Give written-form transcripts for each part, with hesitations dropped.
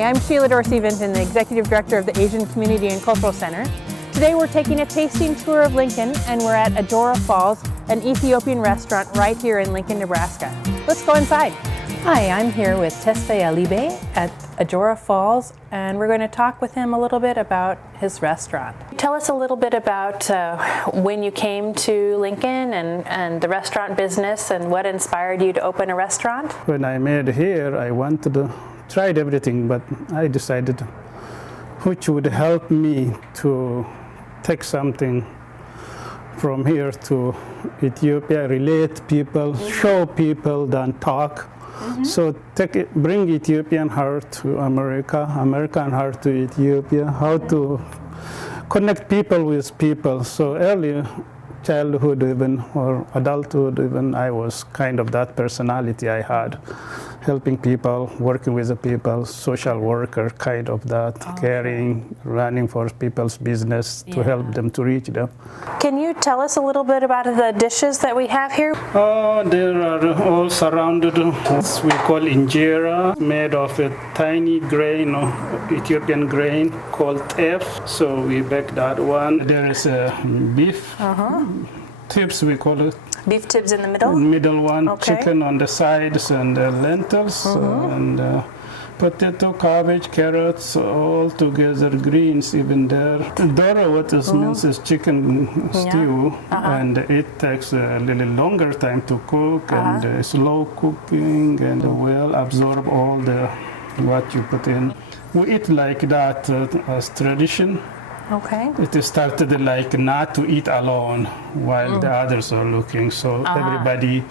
Hi, I'm Sheila Dorsey-Vinton, the Executive Director of the Asian Community and Cultural Center. Today we're taking a tasting tour of Lincoln, and we're at Ajora Falls, an Ethiopian restaurant right here in Lincoln, Nebraska. Let's go inside. Hi, I'm here with Tesfaye Alibe at Ajora Falls, and we're going to talk with him a little bit about his restaurant. Tell us a little bit about when you came to Lincoln and the restaurant business and what inspired you to open a restaurant. When I made here, I wanted to try everything, but I decided which would help me to take something from here to Ethiopia, relate people, show people, then talk. So bring Ethiopian heart to America, American heart to Ethiopia, how to connect people with people. So early childhood even, or adulthood even, I was kind of that personality I had. Helping people, working with the people, social worker, kind of that, caring, running for people's business to help them to reach them. Can you tell us a little bit about the dishes that we have here? There are all surrounded, what we call Ajora, made of a tiny grain of Ethiopian grain called teff. So we bake that one. There is a beef tips, we call it. Beef tips in the middle? Middle one, chicken on the sides, and lentils, and potato, cabbage, carrots, all together, greens even there. Dora, what this means is chicken stew, and it takes a little longer time to cook, and slow cooking, and will absorb all the what you put in. We eat like that as tradition. Okay. It started like not to eat alone while the others are looking. So everybody,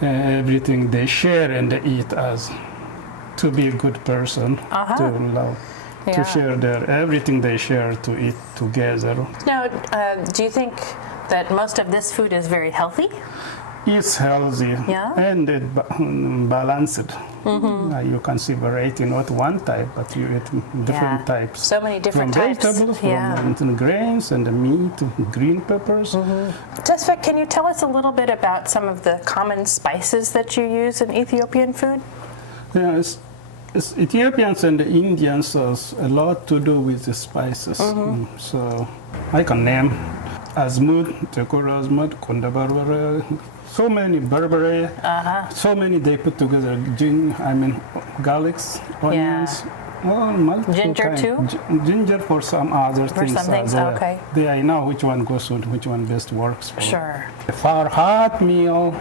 everything they share and they eat as to be a good person, to love, to share everything they share to eat together. Now, do you think that most of this food is very healthy? It's healthy and it balanced. You can see variety, not one type, but you eat different types. So many different types. Vegetables, from grains and the meat, green peppers. Tesfaye, can you tell us a little bit about some of the common spices that you use in Ethiopian food? Yes. Ethiopians and the Indians has a lot to do with the spices. So I can name Azmud, Tekura Azmud, Kunda Barbara, so many Berbere, so many they put together, garlics, onions, multiple ginger kinds. too? Ginger for some other things. For some things, okay. I know which one goes with which one best works for. Sure. For hot meal,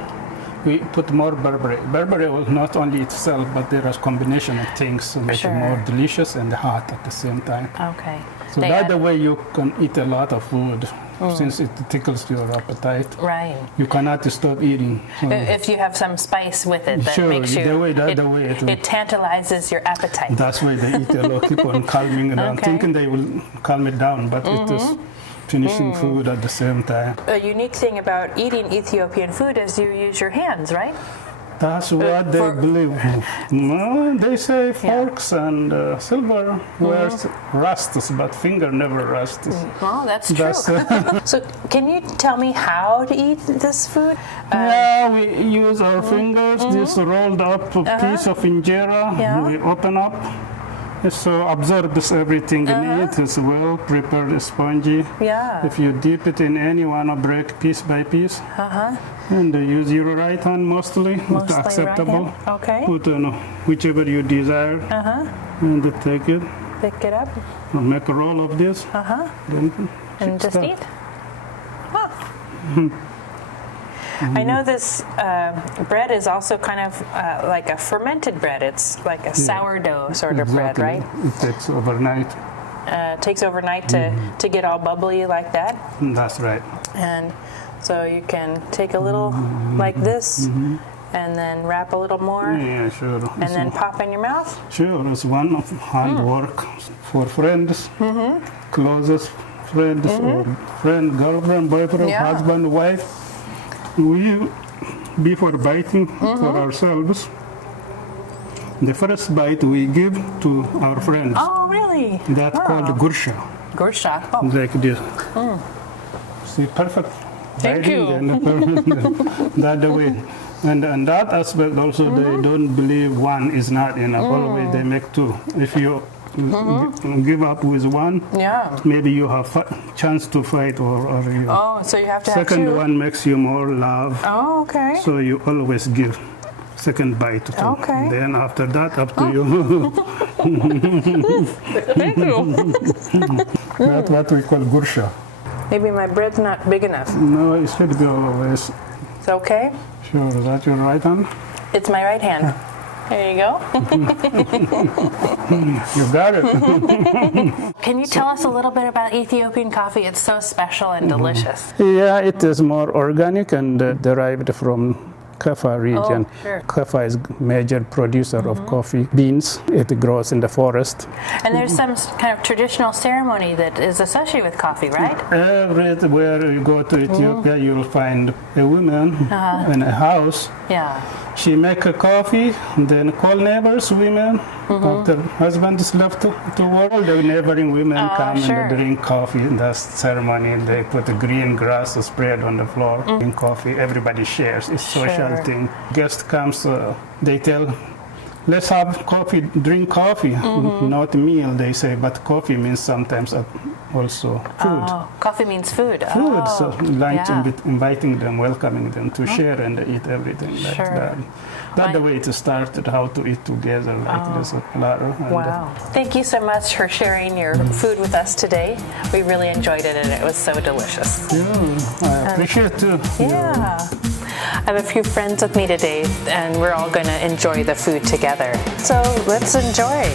we put more berbere. Berbere will not only itself, but there is combination of things to make it more delicious and hot at the same time. Okay. So that the way you can eat a lot of food, since it tickles your appetite. Right. You cannot stop eating. If you have some spice with it that makes you, it tantalizes your appetite. That's why they eat a lot, keep on calming it down, thinking they will calm it down, but it is finishing food at the same time. A unique thing about eating Ethiopian food is you use your hands, right? That's what they believe. No, they say forks and silver wears rusts, but finger never rusts. Well, that's true. So can you tell me how to eat this food? We use our fingers, this rolled up piece of injera, we open up. So absorb this everything in it. It's well prepared, spongy. If you dip it in any one, break piece by piece. And use your right hand mostly it's acceptable. Right hand. Okay. Put whichever you desire. And take it. Pick it up. Make a roll of this. And just eat. I know this bread is also kind of like a fermented bread. It's like a sourdough sort of bread, right? It takes overnight. Takes overnight to get all bubbly like that? That's right. And so you can take a little like this and then wrap a little more. Yeah, sure. And then pop in your mouth? Sure, it's one of handwork for friends, closest friends, or friend, girlfriend, boyfriend, husband, wife. We, before biting for ourselves, the first bite we give to our friends. Oh, really? That's called gursha. Gursha. Oh. Like this. See, perfect. Thank you. And that the way. And that aspect also, they don't believe one is not enough. Always they make two. If you give up with one, maybe you have chance to fight, or you. Oh, so you have to have Second two. one makes you more love. Oh, okay. So you always give second bite to two. Okay. Then after that, up to you. Thank you. That's what we call gursha. Maybe my bread's not big enough. No, it should be always. It's okay? Sure, is that your right hand? It's my right hand. There you go. You got it. Can you tell us a little bit about Ethiopian coffee? It's so special and delicious. Yeah, it is more organic and derived from Kaffa region. Oh, sure. Kaffa is major producer of coffee beans. It grows in the forest. And there's some kind of traditional ceremony that is associated with coffee, right? Everywhere you go to Ethiopia, you'll find a woman in a house. Yeah. She make a coffee, then call neighbors, women. After husband is left to work, the neighboring women come and drink coffee in that ceremony. They put the green grass spread on the floor, drink coffee. Everybody shares. It's social thing. Guest comes, they tell, let's have coffee, drink coffee, not meal, they say, but coffee means sometimes also food. Oh, coffee means food. Food, Oh, so lunch, inviting them, welcoming them to share and eat everything like that. That's the way it started, how to eat together like this. Wow. Thank you so much for sharing your food with us today. We really enjoyed it and it was so delicious. Yeah, I appreciate too. Yeah. I have a few friends with me today and we're all going to enjoy the food together. So let's enjoy.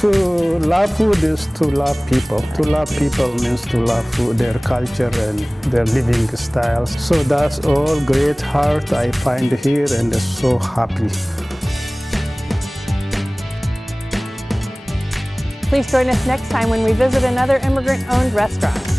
To love food is to love people. To love people means to love food, their culture and their living styles. So that's all great heart I find here and so happy. Please join us next time when we visit another immigrant-owned restaurant.